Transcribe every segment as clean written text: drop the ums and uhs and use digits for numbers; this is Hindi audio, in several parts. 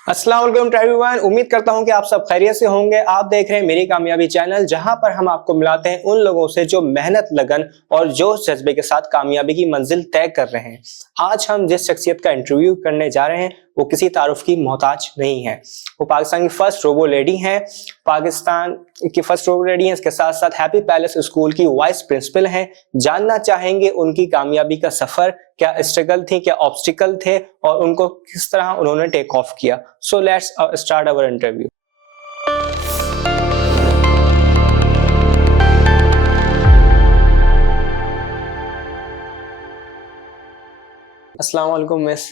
अस्सलाम वालेकुम एवरीवन। उम्मीद करता हूं कि आप सब खैरियत से होंगे। आप देख रहे हैं मेरी कामयाबी चैनल, जहां पर हम आपको मिलाते हैं उन लोगों से जो मेहनत, लगन और जोश जज्बे के साथ कामयाबी की मंजिल तय कर रहे हैं। आज हम जिस शख्सियत का इंटरव्यू करने जा रहे हैं वो किसी तारुफ की मोहताज नहीं है। वो पाकिस्तान की फर्स्ट रोबो लेडी हैं। पाकिस्तान की फर्स्ट रोबो लेडी हैं, इसके साथ साथ हैप्पी पैलेस स्कूल की वाइस प्रिंसिपल हैं। जानना चाहेंगे उनकी कामयाबी का सफर, क्या स्ट्रगल थी, क्या ऑब्स्टिकल थे और उनको किस तरह उन्होंने टेक ऑफ किया। So let's start our interview. अस्सलाम वालेकुम मिस।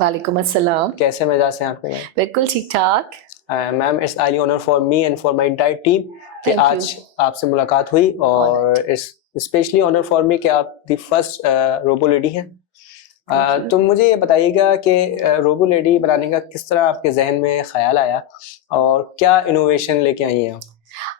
वालेकुम अस्सलाम। कैसे मिजाज हैं आपके? बिल्कुल ठीक ठाक। Ma'am, it's highly honour for me and for my entire team कि आज आपसे मुलाकात हुई, और it's specially honour for me कि आप दी फर्स्ट रोबो लेडी हैं। तो मुझे ये बताइएगा कि रोबो लेडी बनाने का किस तरह आपके जहन में ख्याल आया और क्या इनोवेशन लेके आई हैं आप?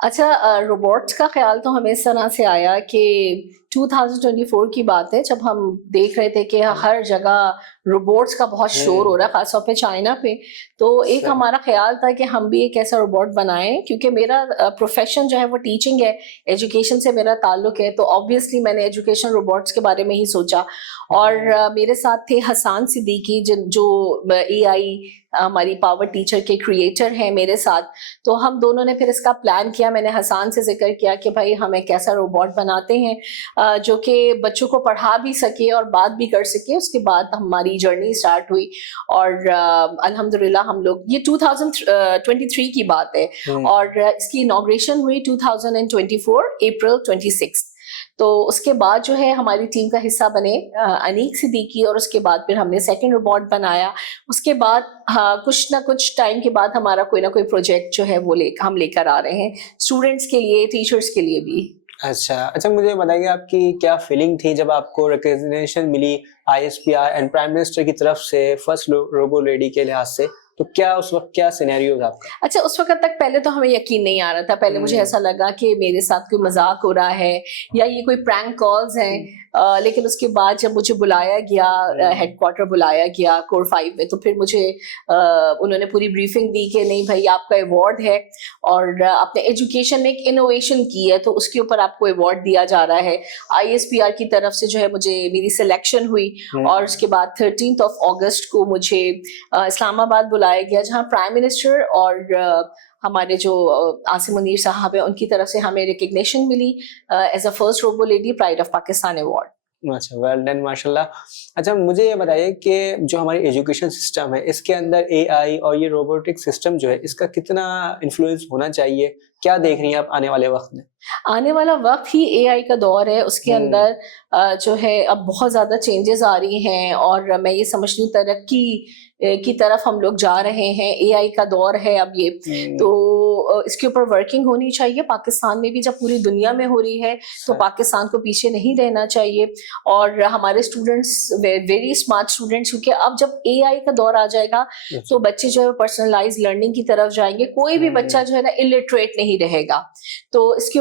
अच्छा, रोबोट्स का ख्याल तो हमें इस तरह से आया कि 2024 की बात है, जब हम देख रहे थे कि हर जगह रोबोट्स का बहुत शोर हो रहा है, खासतौर पे चाइना पे। तो एक हमारा ख्याल था कि हम भी एक ऐसा रोबोट बनाएं, क्योंकि मेरा प्रोफेशन जो है वो टीचिंग है, एजुकेशन से मेरा ताल्लुक है। तो ऑब्वियसली मैंने एजुकेशन रोबोट्स के बारे में ही सोचा। और मेरे साथ थे हसान सिद्दीकी, जो AI हमारी पावर टीचर के क्रिएटर हैं मेरे साथ। तो हम दोनों ने फिर इसका प्लान किया। मैंने हसान से जिक्र किया कि भाई हम एक ऐसा रोबोट बनाते हैं जो कि बच्चों को पढ़ा भी सके और बात भी कर सके। उसके बाद हमारी जर्नी स्टार्ट हुई और अल्हम्दुलिल्लाह हम लोग, ये 2023 की बात है, और इसकी इनॉग्रेशन हुई 2024 अप्रैल 26। तो उसके बाद जो है हमारी टीम का हिस्सा बने अनीक सिद्दीकी, और उसके बाद फिर हमने सेकंड रोबोट बनाया। उसके बाद कुछ ना कुछ टाइम के बाद हमारा कोई ना कोई प्रोजेक्ट जो है वो हम लेकर आ रहे हैं, स्टूडेंट्स के लिए, टीचर्स के लिए भी। अच्छा, मुझे बताइए आपकी क्या फीलिंग थी जब आपको रिकॉग्निशन मिली ISPR एंड प्राइम मिनिस्टर की तरफ से फर्स्ट रोबो लेडी के लिहाज से? तो क्या उस वक्त क्या सिनेरियो था आपका? अच्छा, उस वक्त तक पहले तो हमें यकीन नहीं आ रहा था। पहले मुझे ऐसा लगा कि मेरे साथ कोई मजाक हो रहा है या ये कोई प्रैंक कॉल्स हैं। लेकिन उसके बाद जब मुझे बुलाया गया, हेडक्वार्टर बुलाया गया कोर 5 में, तो फिर मुझे उन्होंने पूरी ब्रीफिंग दी कि नहीं भाई, आपका अवार्ड है और आपने एजुकेशन में एक इनोवेशन की है, तो उसके ऊपर आपको अवार्ड दिया जा रहा है। ISPR की तरफ से जो है मुझे मेरी सिलेक्शन हुई, और उसके बाद 13 अगस्त को मुझे इस्लामाबाद बुलाया गया, जहाँ प्राइम मिनिस्टर और हमारे जो आसिम मुनीर साहब है उनकी तरफ से हमें रिकग्निशन मिली as a first robo lady, pride of Pakistan award. अच्छा, वेल डन, माशाल्लाह। अच्छा, मुझे ये बताइए कि जो हमारी एजुकेशन सिस्टम है, इसके अंदर AI और ये रोबोटिक सिस्टम जो है, इसका कितना इन्फ्लुएंस होना चाहिए? क्या देख रही हैं आप आने वाले वक्त में? आने वाला वक्त ही AI का दौर है। उसके अंदर जो है अब बहुत ज्यादा चेंजेस आ रही हैं, और मैं ये समझती हूँ तरक्की की तरफ हम लोग जा रहे हैं। AI का दौर है अब ये, तो इसके ऊपर वर्किंग होनी चाहिए। पाकिस्तान में भी जब पूरी दुनिया में हो रही है तो पाकिस्तान को पीछे नहीं रहना चाहिए। और हमारे स्टूडेंट्स वेरी स्मार्ट स्टूडेंट्स, क्योंकि अब जब AI का दौर आ जाएगा तो बच्चे जो है पर्सनलाइज लर्निंग की तरफ जाएंगे। कोई भी बच्चा जो है ना इलिटरेट नहीं रहेगा। तो इसके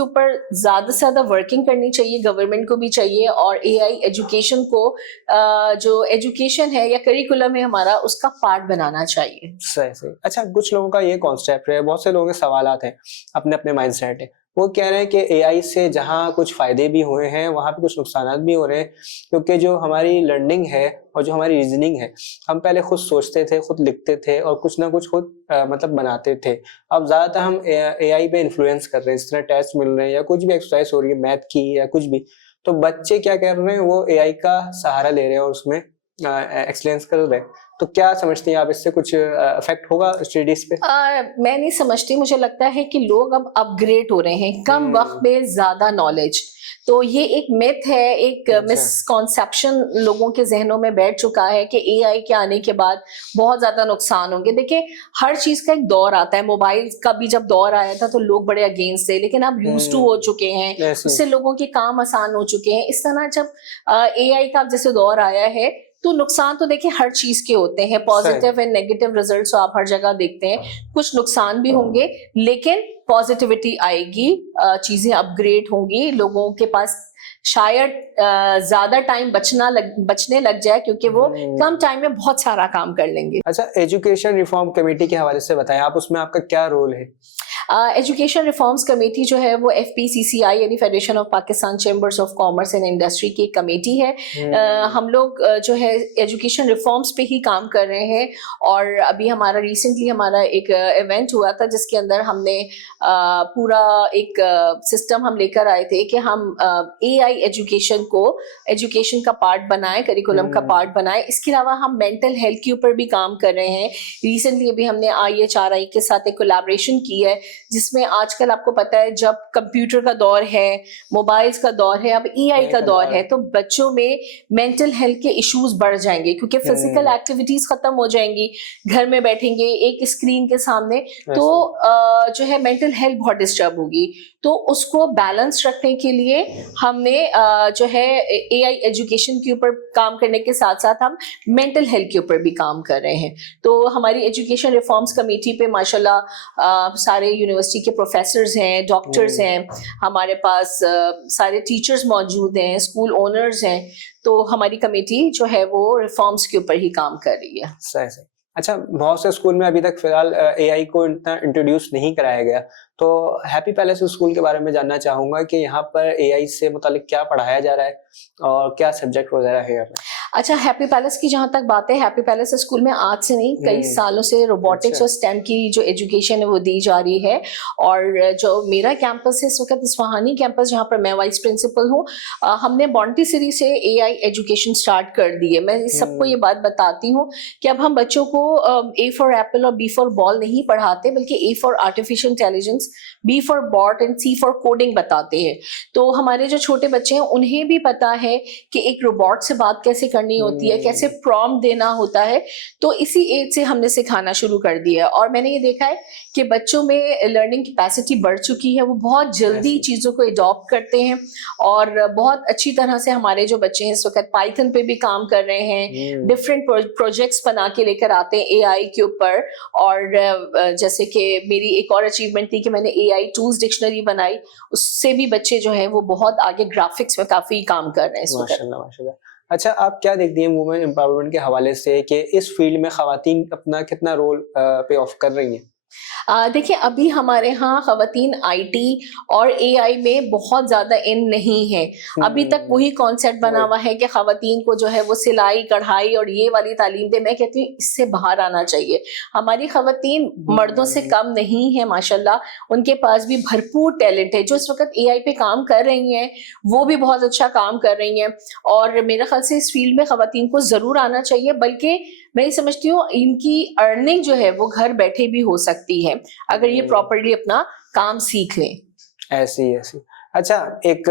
ऊपर ज्यादा से ज्यादा वर्किंग करनी चाहिए, गवर्नमेंट को भी चाहिए, और AI एजुकेशन को जो एजुकेशन है या करिकुलम है हमारा, उसका पार्ट बनाना चाहिए। सही। अच्छा, कुछ लोगों का ये कॉन्सेप्ट है, बहुत से लोगों के सवालात हैं, अपने अपने माइंडसेट है। वो कह रहे हैं कि AI से जहाँ कुछ फायदे भी हुए हैं वहाँ पे कुछ नुकसान भी हो रहे हैं, क्योंकि जो हमारी लर्निंग है और जो हमारी रीजनिंग है, हम पहले खुद सोचते थे, खुद लिखते थे और कुछ ना कुछ खुद मतलब बनाते थे। अब ज्यादातर हम AI पे इन्फ्लुएंस कर रहे हैं, जिस तरह टेस्ट मिल रहे हैं या कुछ भी एक्सरसाइज हो रही है मैथ की या कुछ भी, तो बच्चे क्या कर रहे हैं, वो AI का सहारा ले रहे हैं और उसमें एक्सलेंस कर रहे हैं। तो क्या समझती हैं आप, इससे कुछ इफेक्ट होगा स्टडीज पे? मैं नहीं समझती। मुझे लगता है कि लोग अब अपग्रेड हो रहे हैं, कम वक्त में ज्यादा नॉलेज। तो ये एक मिथ है, एक मिसकॉन्सेप्शन लोगों के जहनों में बैठ चुका है कि AI के आने के बाद बहुत ज्यादा नुकसान होंगे। देखिए, हर चीज का एक दौर आता है। मोबाइल का भी जब दौर आया था तो लोग बड़े अगेंस्ट थे, लेकिन अब यूज टू हो चुके हैं, उससे लोगों के काम आसान हो चुके हैं। इस तरह जब AI का जैसे दौर आया है तो नुकसान तो देखिए हर चीज के होते हैं, पॉजिटिव एंड नेगेटिव रिजल्ट्स आप हर जगह देखते हैं। कुछ नुकसान भी होंगे, लेकिन पॉजिटिविटी आएगी, चीजें अपग्रेड होंगी, लोगों के पास शायद ज्यादा टाइम बचने लग जाए, क्योंकि वो कम टाइम में बहुत सारा काम कर लेंगे। अच्छा, एजुकेशन रिफॉर्म कमेटी के हवाले से बताएं आप, उसमें आपका क्या रोल है? एजुकेशन रिफॉर्म्स कमेटी जो है वो FPCCI यानी federation of Pakistan chambers of commerce and industry की एक कमेटी है। हम लोग जो है एजुकेशन रिफॉर्म्स पे ही काम कर रहे हैं, और अभी रिसेंटली हमारा एक इवेंट हुआ था जिसके अंदर हमने पूरा एक सिस्टम हम लेकर आए थे कि हम AI एजुकेशन को एजुकेशन का पार्ट बनाए, करिकुलम का पार्ट बनाए। इसके अलावा हम मेंटल हेल्थ के ऊपर भी काम कर रहे हैं। रिसेंटली अभी हमने IHRI के साथ एक कोलैबोरेशन की है, जिसमें आजकल आपको पता है जब कंप्यूटर का दौर है, मोबाइल्स का दौर है, अब AI का दौर है, तो बच्चों में मेंटल हेल्थ के इश्यूज बढ़ जाएंगे, क्योंकि फिजिकल एक्टिविटीज खत्म हो जाएंगी, घर में बैठेंगे एक स्क्रीन के सामने, तो जो है मेंटल हेल्थ बहुत डिस्टर्ब होगी। तो उसको बैलेंस रखने के लिए हमने जो है AI एजुकेशन के ऊपर काम करने के साथ साथ हम मेंटल हेल्थ के ऊपर भी काम कर रहे हैं। तो हमारी एजुकेशन रिफॉर्म्स कमेटी पे माशाल्लाह सारे यूनिवर्सिटी के प्रोफेसर्स हैं, डॉक्टर्स हैं, हमारे पास सारे टीचर्स मौजूद हैं, स्कूल ओनर्स हैं। तो हमारी कमेटी जो है वो रिफॉर्म्स के ऊपर ही काम कर रही है। सही सही। अच्छा, बहुत से स्कूल में अभी तक फिलहाल AI को इतना इंट्रोड्यूस नहीं कराया गया, तो हैप्पी पैलेस स्कूल के बारे में जानना चाहूंगा कि यहाँ पर AI से मुतालिक क्या पढ़ाया जा रहा है और क्या सब्जेक्ट वगैरह है यहाँ पर? अच्छा, हैप्पी पैलेस की जहाँ तक बात है, हैप्पी पैलेस स्कूल में आज से नहीं कई सालों से रोबोटिक्स और स्टेम की जो एजुकेशन है वो दी जा रही है। और जो मेरा कैंपस है इस वक्त इस्फहानी कैंपस, जहाँ पर मैं वाइस प्रिंसिपल हूँ, हमने मॉन्टेसरी से AI एजुकेशन स्टार्ट कर दी है। मैं सबको ये बात बताती हूँ कि अब हम बच्चों को A फॉर एप्पल और B फॉर बॉल नहीं पढ़ाते, बल्कि A for artificial intelligence, B for bot and C for coding बताते हैं। तो हमारे जो छोटे बच्चे हैं उन्हें भी पता है कि एक रोबोट से बात कैसे करनी होती है, कैसे प्रॉम्प्ट देना होता है। तो इसी एज से हमने सिखाना शुरू कर दिया है, और मैंने ये देखा है कि बच्चों में लर्निंग कैपेसिटी बढ़ चुकी है, वो बहुत जल्दी चीज़ों को अडॉप्ट करते हैं। और बहुत अच्छी तरह से हमारे जो बच्चे हैं इस वक्त पाइथन पे भी काम कर रहे हैं, डिफरेंट प्रोजेक्ट्स बना के लेकर आते हैं AI के ऊपर। और जैसे कि मेरी एक और अचीवमेंट थी कि मैंने AI टूल्स डिक्शनरी बनाई, उससे भी बच्चे जो है वो बहुत आगे ग्राफिक्स में काफी काम कर रहे हैं इस वक्त। माशाल्लाह माशाल्लाह। अच्छा, आप क्या देखती हैं वुमेन एम्पावरमेंट के हवाले से कि इस फील्ड में खवातीन अपना कितना रोल पे ऑफ कर रही हैं? देखिए, अभी हमारे यहाँ खवातीन IT और AI में बहुत ज़्यादा इन नहीं है। अभी तक वही कॉन्सेप्ट बना हुआ है कि खवातीन को जो है वो सिलाई कढ़ाई और ये वाली तालीम दे। मैं कहती हूँ इससे बाहर आना चाहिए। हमारी खवातीन मर्दों से कम नहीं है माशाल्लाह, उनके पास भी भरपूर टैलेंट है। जो इस वक्त AI पे काम कर रही हैं वो भी बहुत अच्छा काम कर रही हैं, और मेरे ख्याल से इस फील्ड में खवातीन को ज़रूर आना चाहिए। बल्कि मैं ये समझती हूँ इनकी अर्निंग जो है वो घर बैठे भी हो सकती है अगर ये प्रॉपर्ली अपना काम सीख लें। ऐसी। अच्छा, एक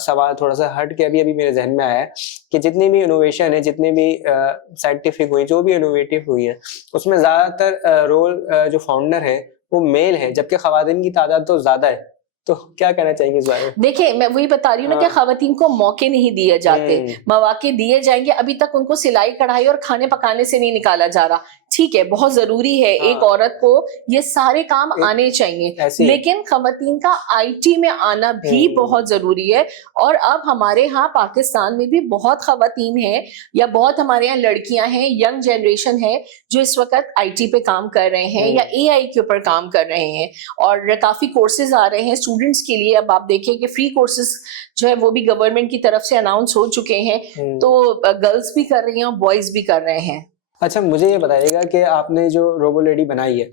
सवाल थोड़ा सा हट के अभी मेरे जहन में आया है कि जितनी भी इनोवेशन है, जितनी भी साइंटिफिक हुई, जो भी इनोवेटिव हुई है, उसमें ज्यादातर रोल जो फाउंडर है वो मेल है, जबकि खवातीन की तादाद तो ज्यादा है। तो क्या कहना चाहेंगे इस बारे में? देखिए, मैं वही बता रही हूँ ना कि खवातीन को मौके नहीं दिए जाते, मौके दिए जाएंगे। अभी तक उनको सिलाई कढ़ाई और खाने पकाने से नहीं निकाला जा रहा। ठीक है, बहुत जरूरी है, एक औरत को ये सारे काम आने चाहिए, लेकिन खवातीन का IT में आना भी बहुत जरूरी है। और अब हमारे यहाँ पाकिस्तान में भी बहुत खवातीन हैं, या बहुत हमारे यहाँ लड़कियां हैं, यंग जनरेशन है जो इस वक्त IT पे काम कर रहे हैं या AI के ऊपर काम कर रहे हैं। और काफी कोर्सेज आ रहे हैं स्टूडेंट्स के लिए। अब आप देखिए कि फ्री कोर्सेज जो है वो भी गवर्नमेंट की तरफ से अनाउंस हो चुके हैं। तो गर्ल्स भी कर रही हैं और बॉयज भी कर रहे हैं। अच्छा, मुझे ये बताइएगा कि आपने जो रोबो लेडी बनाई है,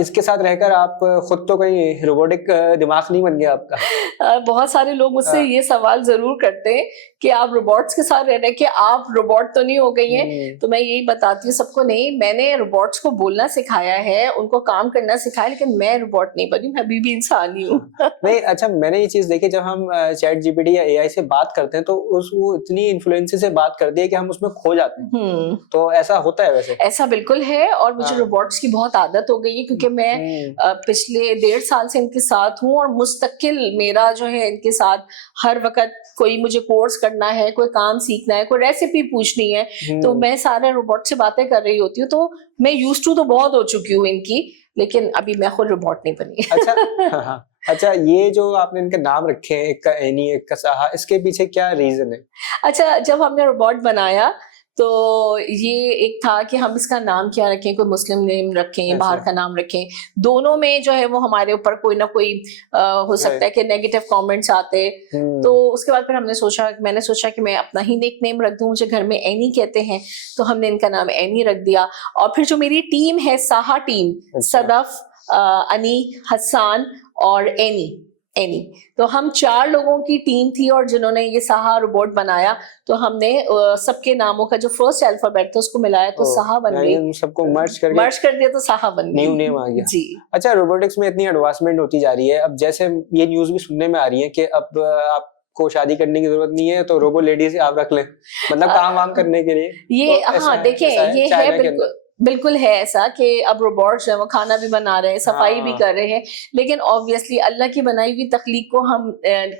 इसके साथ रहकर आप खुद तो कहीं रोबोटिक दिमाग नहीं बन गया आपका? बहुत सारे लोग मुझसे ये सवाल जरूर करते हैं कि आप रोबोट्स के साथ रह रहे कि आप रोबोट तो नहीं हो गई हैं। तो मैं यही बताती हूँ सबको, नहीं, मैंने रोबोट्स को बोलना सिखाया है, उनको काम करना सिखाया, लेकिन मैं रोबोट नहीं बनी, मैं अभी भी इंसान ही हूँ। नहीं, अच्छा, मैंने ये चीज देखी, जब हम ChatGPT या AI से बात करते हैं तो वो इतनी इन्फ्लुएंस से बात करती है कि हम उसमें खो जाते हैं। तो ऐसा होता है? वैसे ऐसा बिल्कुल है, और मुझे रोबोट्स की बहुत आदत हो गई है, क्योंकि मैं पिछले 1.5 साल से इनके साथ हूँ, और मुस्तकिल मेरा जो है इनके साथ हर वक्त कोई मुझे कोर्स करना है, कोई काम सीखना है, कोई रेसिपी पूछनी है, तो मैं सारे रोबोट से बातें कर रही होती हूँ। तो मैं यूज्ड टू तो बहुत हो चुकी हूँ इनकी, लेकिन अभी मैं खुद रोबोट नहीं बनी। अच्छा, हाँ। अच्छा, ये जो आपने इनके नाम रखे हैं, एक का एनी एक का साहा, इसके पीछे क्या रीजन है? अच्छा, जब हमने रोबोट बनाया तो ये एक था कि हम इसका नाम क्या रखें, कोई मुस्लिम नेम रखें, बाहर अच्छा। का नाम रखें। दोनों में जो है वो हमारे ऊपर कोई ना कोई हो सकता है कि नेगेटिव कमेंट्स आते। तो उसके बाद फिर मैंने सोचा कि मैं अपना ही निक नेम रख दूं, मुझे घर में एनी कहते हैं तो हमने इनका नाम एनी रख दिया। और फिर जो मेरी टीम है साहा टीम, सदफ, अनी, हसन और एनी, तो हम 4 लोगों की टीम थी और जिन्होंने ये साहा रोबोट बनाया। तो हमने सबके नामों का जो फर्स्ट अल्फाबेट था उसको मिलाया तो साहा बन गई, सबको मर्ज कर दिया तो साहा बन गई, न्यू नेम आ गया जी। अच्छा, रोबोटिक्स में इतनी एडवांसमेंट होती जा रही है, अब जैसे ये न्यूज भी सुनने में आ रही है कि अब आपको शादी करने की जरूरत नहीं है तो रोबो लेडीज आप रख लें, मतलब काम वाम करने के लिए। ये तो हाँ देखें, ये है बिल्कुल है ऐसा कि अब रोबोट्स जो है वो खाना भी बना रहे हैं, सफाई भी कर रहे हैं, लेकिन ऑब्वियसली अल्लाह की बनाई हुई तख्लीक को हम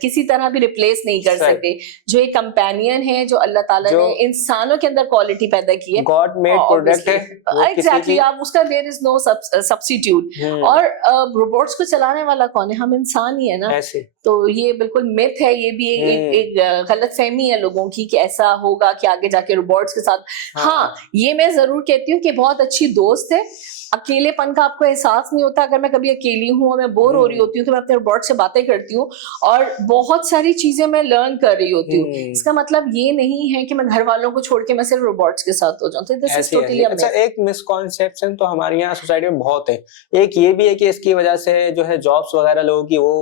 किसी तरह भी रिप्लेस नहीं कर सकते। जो एक कंपेनियन है जो अल्लाह ताला ने इंसानों के अंदर क्वालिटी पैदा की है, गॉड मेड प्रोडक्ट है, एग्जैक्टली, आप उसका देयर इज नो सब्स्टिट्यूट। और रोबोट्स को चलाने वाला कौन है? हम इंसान ही है ना। तो ये बिल्कुल मिथ है, ये भी एक गलत फहमी है लोगों की कि ऐसा होगा कि आगे जाके रोबोट्स के साथ। हाँ, ये मैं जरूर कहती हूँ कि बहुत अच्छी दोस्त है, अकेलेपन का आपको एहसास नहीं होता। अगर मैं कभी अकेली हूँ और मैं बोर हो रही होती हूँ तो मैं अपने रोबोट से बातें करती हूँ और बहुत सारी चीजें मैं लर्न कर रही होती हूँ। इसका मतलब ये नहीं है कि मैं घर वालों को छोड़ के मैं सिर्फ रोबोट्स के साथ हो जाऊँ। तो दिस इज टोटली अच्छा, एक मिसकॉन्सेप्शन तो हमारे यहाँ सोसाइटी में बहुत है। एक ये भी है कि इसकी वजह से जो है जॉब्स वगैरह लोगों की वो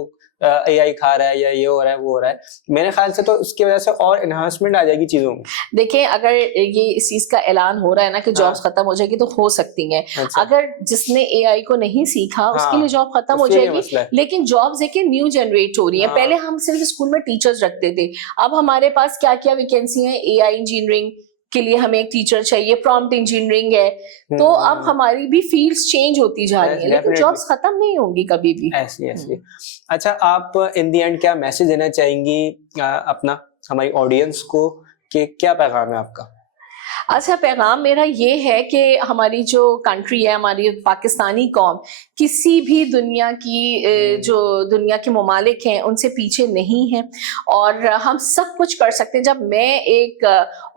एआई खा रहा है या ये हो रहा है वो हो रहा है। मेरे ख्याल से तो इसकी वजह से और एनहांसमेंट आ जाएगी चीजों में। देखिए, अगर ये इस चीज का ऐलान हो रहा है ना कि जॉब्स खत्म हो जाएगी तो हो सकती हैं। अच्छा। अगर जिसने एआई को नहीं सीखा उसके लिए जॉब खत्म हो जाएगी, लेकिन जॉब्स देखिए न्यू जनरेट हो रही है। पहले हम सिर्फ स्कूल में टीचर्स रखते थे, अब हमारे पास क्या क्या वैकेंसी है। एआई इंजीनियरिंग के लिए हमें एक टीचर चाहिए, प्रॉम्प्ट इंजीनियरिंग है। तो अब हमारी भी फील्ड्स चेंज होती जा रही है, लेकिन जॉब्स खत्म नहीं होंगी कभी भी। ऐसी। अच्छा, आप इन दी एंड क्या मैसेज देना चाहेंगी अपना हमारी ऑडियंस को, कि क्या पैगाम है आपका? अच्छा, पैगाम मेरा ये है कि हमारी जो कंट्री है, हमारी पाकिस्तानी कौम किसी भी दुनिया की जो दुनिया के ममालिक हैं उनसे पीछे नहीं है और हम सब कुछ कर सकते हैं। जब मैं एक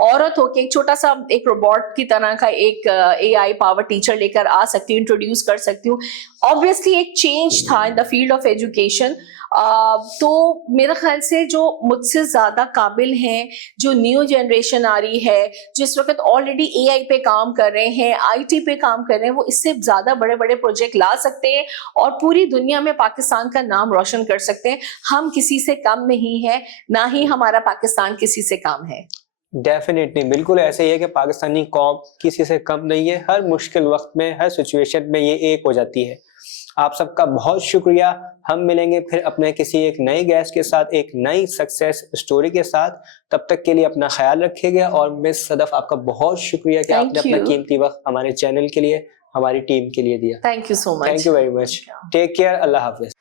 औरत होकर एक छोटा सा एक रोबोट की तरह का एक एआई पावर टीचर लेकर आ सकती हूँ, इंट्रोड्यूस कर सकती हूँ, ऑब्वियसली एक चेंज था in the field of education. तो मेरा ख्याल से जो मुझसे ज्यादा काबिल हैं, जो न्यू जनरेशन आ रही है, जिस वक्त ऑलरेडी एआई पे काम कर रहे हैं, आईटी पे काम कर रहे हैं, वो इससे ज्यादा बड़े बड़े प्रोजेक्ट ला सकते हैं और पूरी दुनिया में पाकिस्तान का नाम रोशन कर सकते हैं। हम किसी से कम नहीं है, ना ही हमारा पाकिस्तान किसी से कम है। डेफिनेटली, बिल्कुल ऐसे ही है कि पाकिस्तानी कौम किसी से कम नहीं है। हर मुश्किल वक्त में, हर सिचुएशन में ये एक हो जाती है। आप सबका बहुत शुक्रिया। हम मिलेंगे फिर अपने किसी एक नए गेस्ट के साथ, एक नई सक्सेस स्टोरी के साथ। तब तक के लिए अपना ख्याल रखिएगा। और मिस सदफ, आपका बहुत शुक्रिया कि आपने अपना कीमती वक्त हमारे चैनल के लिए, हमारी टीम के लिए दिया। Thank you so much. Thank you very much. Take care. अल्लाह हाफिज।